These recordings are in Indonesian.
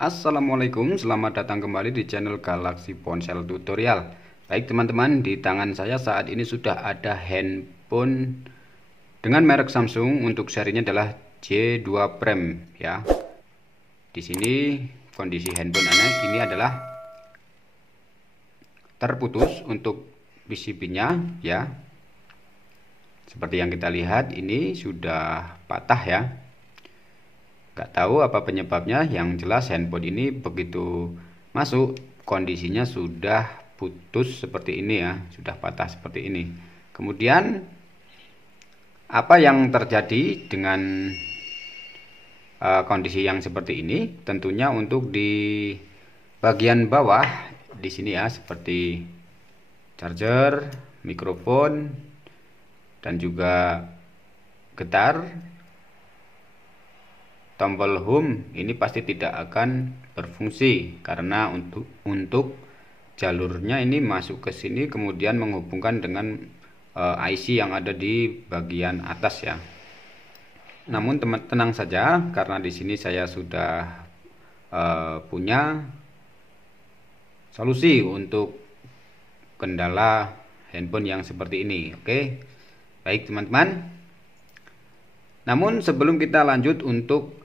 Assalamualaikum, selamat datang kembali di channel Galaxy Ponsel Tutorial. Baik teman-teman, di tangan saya saat ini sudah ada handphone dengan merek Samsung. Untuk serinya adalah J2 Prime ya. Di sini kondisi handphone ini adalah terputus untuk PCB-nya ya. Seperti yang kita lihat ini sudah patah ya. Nggak tahu apa penyebabnya, yang jelas handphone ini begitu masuk kondisinya sudah putus seperti ini ya, sudah patah seperti ini. Kemudian apa yang terjadi dengan kondisi yang seperti ini? Tentunya untuk di bagian bawah di sini ya, seperti charger, mikrofon, dan juga getar, tombol home ini pasti tidak akan berfungsi karena untuk jalurnya ini masuk ke sini kemudian menghubungkan dengan IC yang ada di bagian atas ya. Namun teman tenang saja karena di sini saya sudah punya solusi untuk kendala handphone yang seperti ini. Oke. Baik teman-teman. Namun sebelum kita lanjut untuk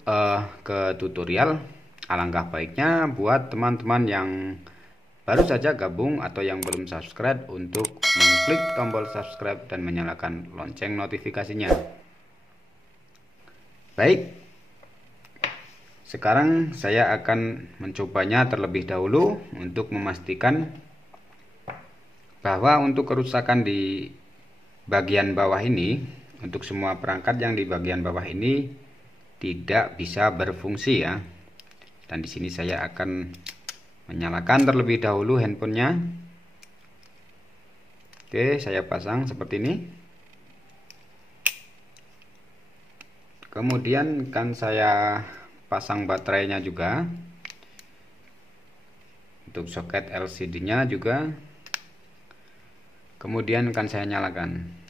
ke tutorial, alangkah baiknya buat teman-teman yang baru saja gabung atau yang belum subscribe untuk mengklik tombol subscribe dan menyalakan lonceng notifikasinya. Baik, sekarang saya akan mencobanya terlebih dahulu untuk memastikan bahwa untuk kerusakan di bagian bawah ini, untuk semua perangkat yang di bagian bawah ini tidak bisa berfungsi ya. Dan di sini saya akan menyalakan terlebih dahulu handphonenya. Oke, saya pasang seperti ini. Kemudian kan saya pasang baterainya juga. Untuk soket LCD-nya juga. Kemudian kan saya nyalakan.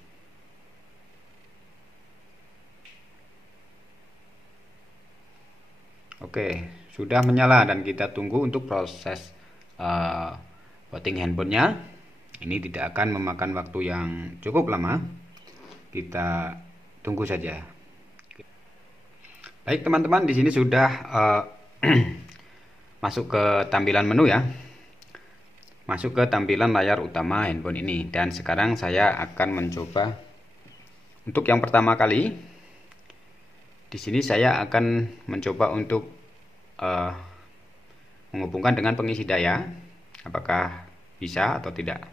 Oke, sudah menyala dan kita tunggu untuk proses booting handphonenya. Ini tidak akan memakan waktu yang cukup lama. Kita tunggu saja. Baik teman-teman, di sini sudah masuk ke tampilan menu ya. Masuk ke tampilan layar utama handphone ini. Dan sekarang saya akan mencoba untuk yang pertama kali. Di sini saya akan mencoba untuk menghubungkan dengan pengisi daya. Apakah bisa atau tidak?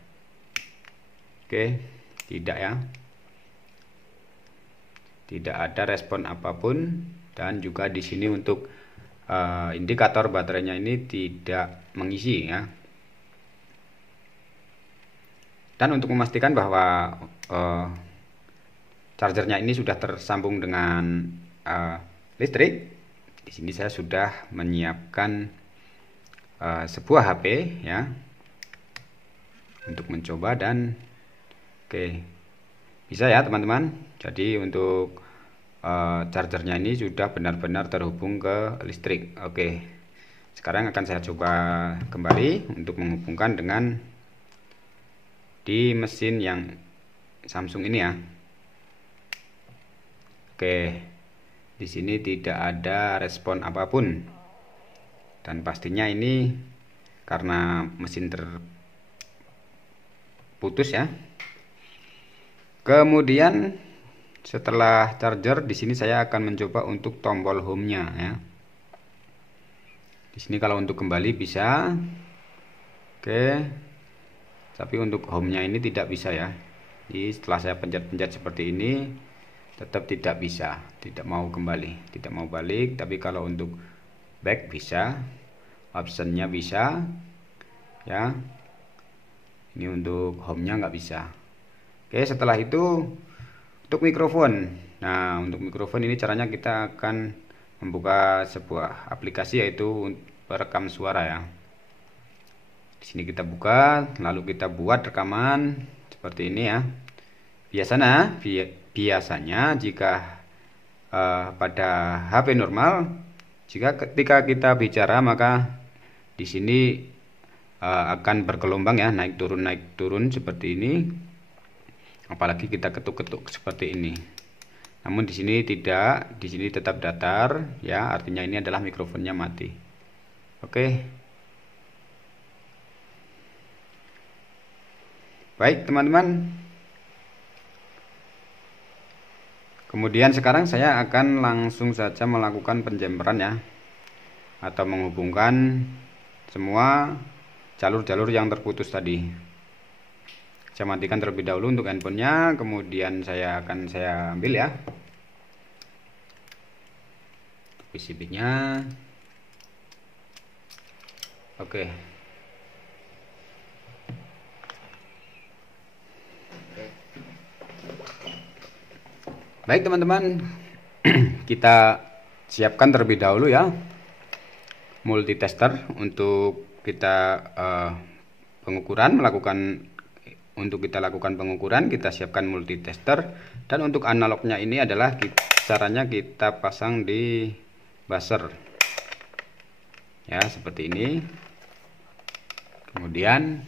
Oke, tidak ya. Tidak ada respon apapun, dan juga di sini untuk indikator baterainya ini tidak mengisi ya. Dan untuk memastikan bahwa chargernya ini sudah tersambung dengan listrik, di sini saya sudah menyiapkan sebuah HP ya untuk mencoba dan oke, bisa ya teman-teman. Jadi untuk chargernya ini sudah benar-benar terhubung ke listrik. Oke, sekarang akan saya coba kembali untuk menghubungkan dengan di mesin yang Samsung ini ya. Oke, di sini tidak ada respon apapun, dan pastinya ini karena mesin terputus ya. Kemudian setelah charger, di sini saya akan mencoba untuk tombol home-nya ya. Di sini kalau untuk kembali bisa. Oke. Tapi untuk home-nya ini tidak bisa ya. Jadi setelah saya pencet-pencet seperti ini tetap tidak bisa, tidak mau kembali, tidak mau balik. Tapi kalau untuk back bisa, optionnya bisa ya. Ini untuk home-nya nggak bisa. Oke, setelah itu untuk mikrofon. Nah, untuk mikrofon ini caranya kita akan membuka sebuah aplikasi yaitu perekam suara ya. Di sini kita buka, lalu kita buat rekaman seperti ini ya. Biasanya jika pada HP normal Jika ketika kita bicara maka di sini akan bergelombang ya, naik turun seperti ini. Apalagi kita ketuk-ketuk seperti ini. Namun di sini tidak, di sini tetap datar ya, artinya ini adalah mikrofonnya mati. Oke. Baik, teman-teman. Kemudian sekarang saya akan langsung saja melakukan penjemperan ya, atau menghubungkan semua jalur-jalur yang terputus tadi. Saya matikan terlebih dahulu untuk handphonenya, kemudian saya ambil ya PCB-nya. Oke. Baik teman-teman, kita siapkan terlebih dahulu ya multitester untuk kita pengukuran, untuk kita lakukan pengukuran. Kita siapkan multitester, dan untuk analognya ini adalah caranya kita pasang di buzzer ya, seperti ini. Kemudian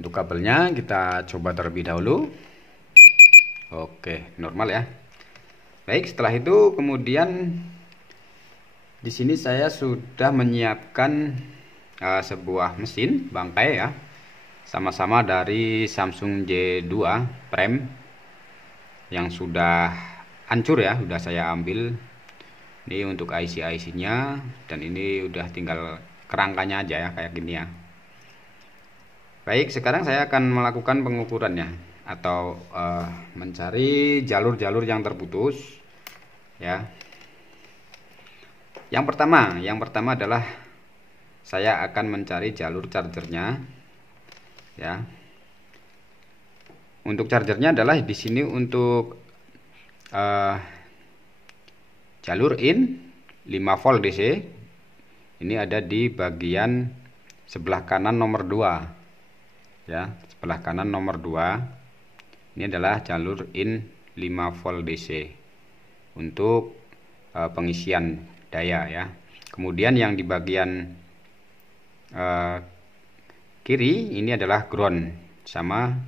untuk kabelnya kita coba terlebih dahulu. Oke, normal ya. Baik, setelah itu kemudian di sini saya sudah menyiapkan sebuah mesin bangkai ya, sama-sama dari Samsung J2 Prime yang sudah hancur ya, sudah saya ambil. Ini untuk IC-nya, dan ini udah tinggal kerangkanya aja ya, kayak gini ya. Baik, sekarang saya akan melakukan pengukurannya, atau mencari jalur-jalur yang terputus ya. Yang pertama adalah saya akan mencari jalur chargernya ya. Untuk chargernya adalah di sini untuk jalur in 5 volt DC. Ini ada di bagian sebelah kanan nomor 2 ya, sebelah kanan nomor 2. Ini adalah jalur in 5 volt DC untuk pengisian daya ya. Kemudian yang di bagian kiri ini adalah ground, sama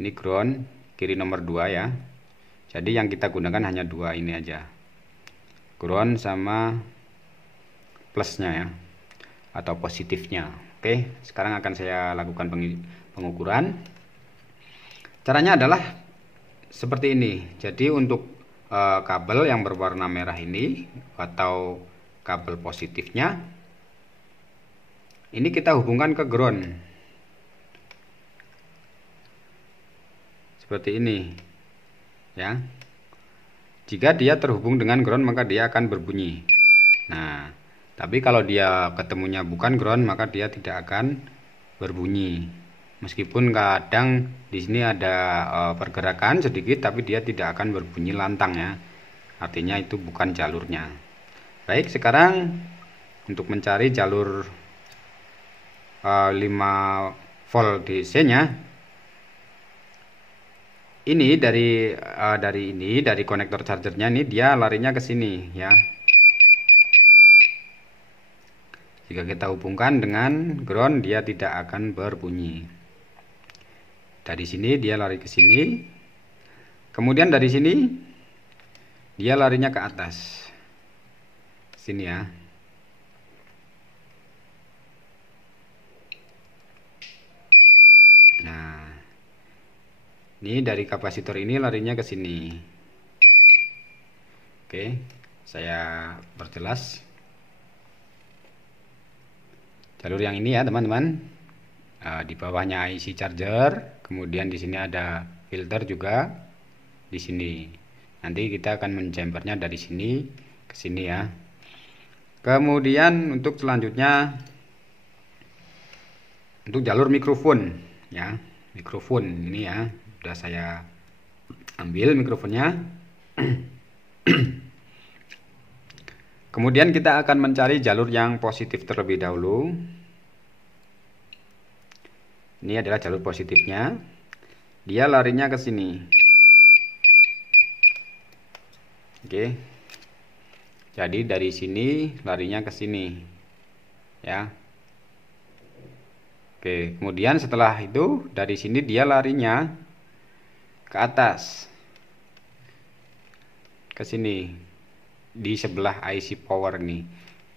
ini ground kiri nomor 2 ya. Jadi yang kita gunakan hanya 2 ini aja, ground sama plusnya ya, atau positifnya. Oke, sekarang akan saya lakukan pengukuran. Caranya adalah seperti ini. Jadi untuk kabel yang berwarna merah ini, atau kabel positifnya, ini kita hubungkan ke ground seperti ini ya. Jika dia terhubung dengan ground maka dia akan berbunyi. Nah, tapi kalau dia ketemunya bukan ground maka dia tidak akan berbunyi. Meskipun kadang di sini ada pergerakan sedikit, tapi dia tidak akan berbunyi lantang ya. Artinya itu bukan jalurnya. Baik, sekarang untuk mencari jalur 5 volt DC-nya, ini dari konektor chargernya ini dia larinya ke sini ya. Jika kita hubungkan dengan ground, dia tidak akan berbunyi. Dari sini dia lari ke sini, kemudian dari sini dia larinya ke atas sini ya. Nah, ini dari kapasitor ini larinya ke sini. Oke, saya perjelas jalur yang ini ya teman-teman. Di bawahnya IC charger, kemudian di sini ada filter juga di sini. Nanti kita akan menjempernya dari sini ke sini ya. Kemudian untuk selanjutnya untuk jalur mikrofon ya, mikrofon ini ya, sudah saya ambil mikrofonnya. Kemudian kita akan mencari jalur yang positif terlebih dahulu. Ini adalah jalur positifnya. Dia larinya ke sini. Oke. Jadi dari sini larinya ke sini ya. Oke, kemudian setelah itu dari sini dia larinya ke atas, ke sini di sebelah IC power nih.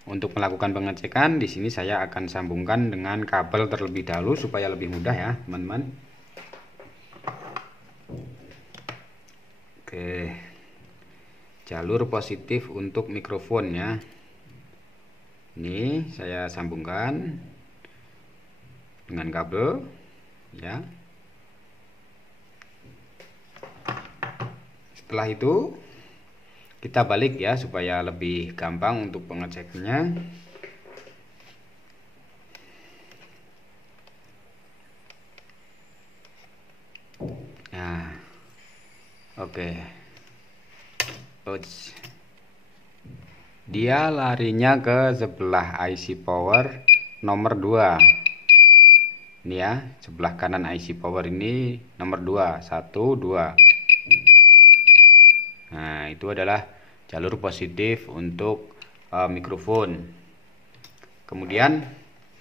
Untuk melakukan pengecekan di sini saya akan sambungkan dengan kabel terlebih dahulu supaya lebih mudah ya, teman-teman. Oke. Jalur positif untuk mikrofon ya. Ini saya sambungkan dengan kabel ya. Setelah itu kita balik ya supaya lebih gampang untuk pengecekannya. Nah, oke. Dia larinya ke sebelah IC power nomor 2. Ini ya, sebelah kanan IC power ini nomor 2, 1, 2. Nah, itu adalah jalur positif untuk mikrofon. Kemudian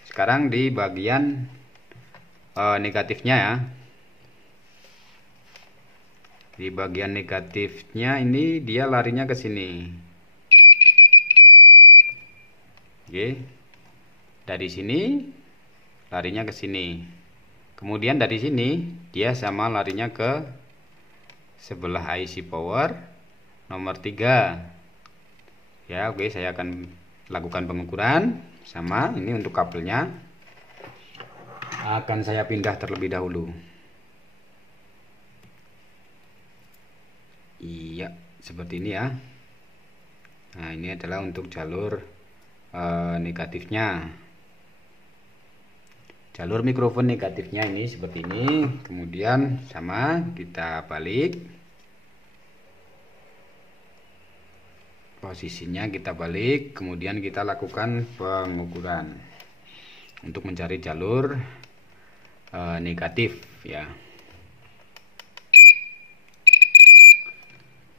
sekarang di bagian negatifnya ya. Di bagian negatifnya ini dia larinya ke sini. Oke. Dari sini larinya ke sini. Kemudian dari sini dia sama larinya ke sebelah IC power nomor 3. Ya, oke, saya akan lakukan pengukuran sama ini untuk kabelnya. Akan saya pindah terlebih dahulu. Iya, seperti ini ya. Nah, ini adalah untuk jalur negatifnya. Jalur mikrofon negatifnya ini seperti ini. Kemudian sama kita balik. Posisinya kita balik. Kemudian kita lakukan pengukuran untuk mencari jalur negatif ya.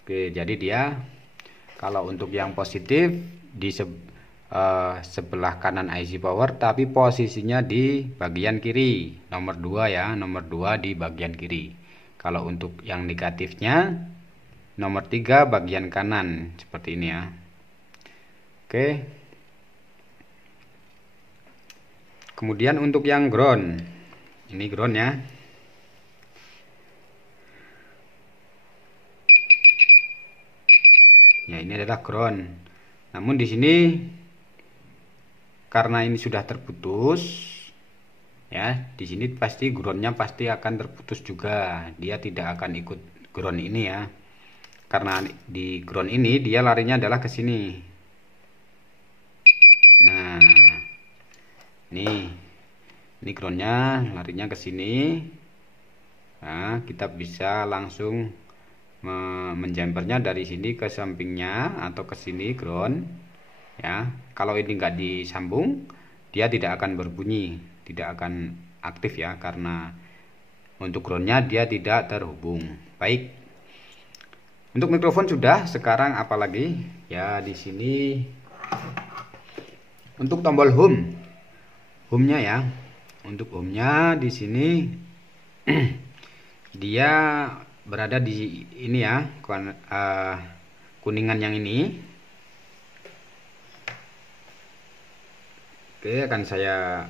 Oke, jadi dia kalau untuk yang positif di sebelah kanan IC power, tapi posisinya di bagian kiri, nomor 2 ya, nomor 2 di bagian kiri. Kalau untuk yang negatifnya nomor 3 bagian kanan, seperti ini ya. Oke. Kemudian untuk yang ground, ini ground ya. Ya, ini adalah ground. Namun di sini karena ini sudah terputus ya, di sini pasti groundnya pasti akan terputus juga. Dia tidak akan ikut ground ini ya. Karena di ground ini dia larinya adalah ke sini. Nah, ini groundnya larinya ke sini. Nah, kita bisa langsung menjampernya dari sini ke sampingnya atau ke sini ground ya. Kalau ini enggak disambung, dia tidak akan berbunyi, tidak akan aktif ya, karena untuk groundnya dia tidak terhubung. Baik, untuk mikrofon sudah. Sekarang apalagi ya, di sini untuk tombol home-nya ya. Untuk home-nya di sini dia berada di ini ya, kuningan yang ini. Oke, akan saya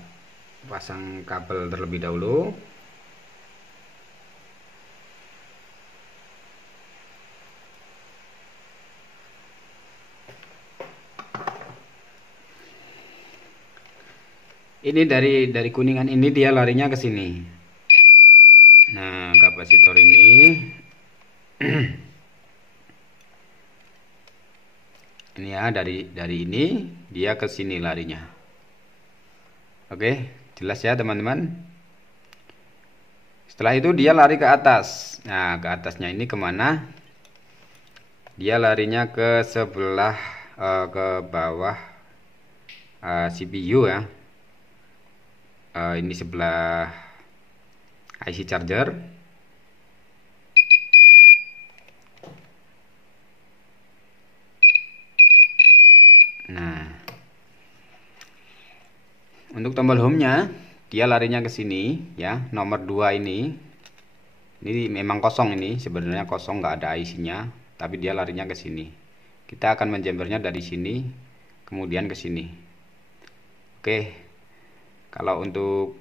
pasang kabel terlebih dahulu. Ini dari kuningan ini dia larinya ke sini. Nah, kapasitor ini ini ya, dari ini dia ke sini larinya. Oke, jelas ya teman-teman. Setelah itu dia lari ke atas. Nah, ke atasnya ini kemana? Dia larinya ke sebelah ke bawah CPU ya. Ini sebelah IC charger. Nah, untuk tombol home-nya dia larinya ke sini ya, nomor 2 ini memang kosong, ini sebenarnya kosong, nggak ada IC-nya, tapi dia larinya ke sini. Kita akan menjembernya dari sini kemudian ke sini. Oke, kalau untuk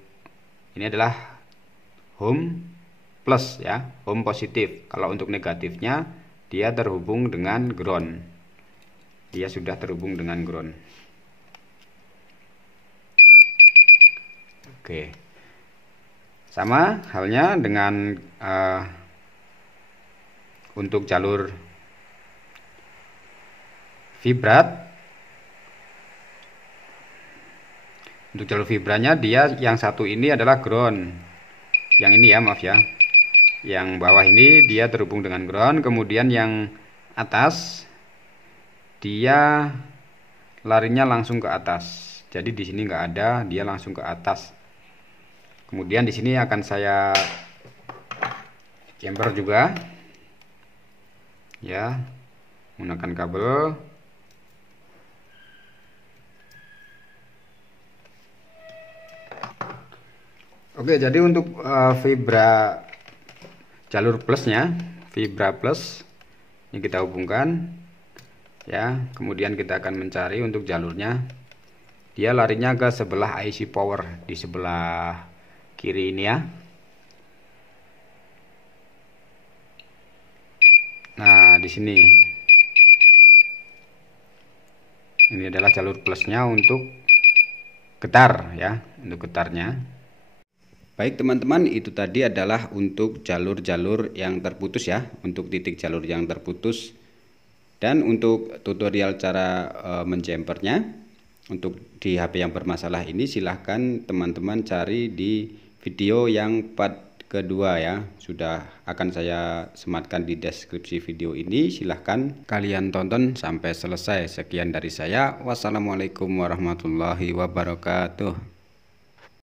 ini adalah home plus ya, home positif. Kalau untuk negatifnya dia terhubung dengan ground, dia sudah terhubung dengan ground. Oke, sama halnya dengan untuk jalur vibrat. Untuk jalur vibranya dia yang satu ini adalah ground, yang ini ya, maaf ya, yang bawah ini dia terhubung dengan ground. Kemudian yang atas dia larinya langsung ke atas, jadi di sini nggak ada, dia langsung ke atas. Kemudian di sini akan saya jumper juga ya, menggunakan kabel. Oke, jadi untuk vibra jalur plusnya, vibra plus ini kita hubungkan ya. Kemudian kita akan mencari untuk jalurnya, dia larinya ke sebelah IC power di sebelah kiri ini ya. Nah, di sini ini adalah jalur plusnya untuk getar ya, untuk getarnya. Baik teman-teman, itu tadi adalah untuk jalur-jalur yang terputus ya, untuk titik jalur yang terputus. Dan untuk tutorial cara menjempernya untuk di HP yang bermasalah ini, silahkan teman-teman cari di video yang part kedua ya, sudah akan saya sematkan di deskripsi video ini. Silahkan kalian tonton sampai selesai. Sekian dari saya, wassalamualaikum warahmatullahi wabarakatuh.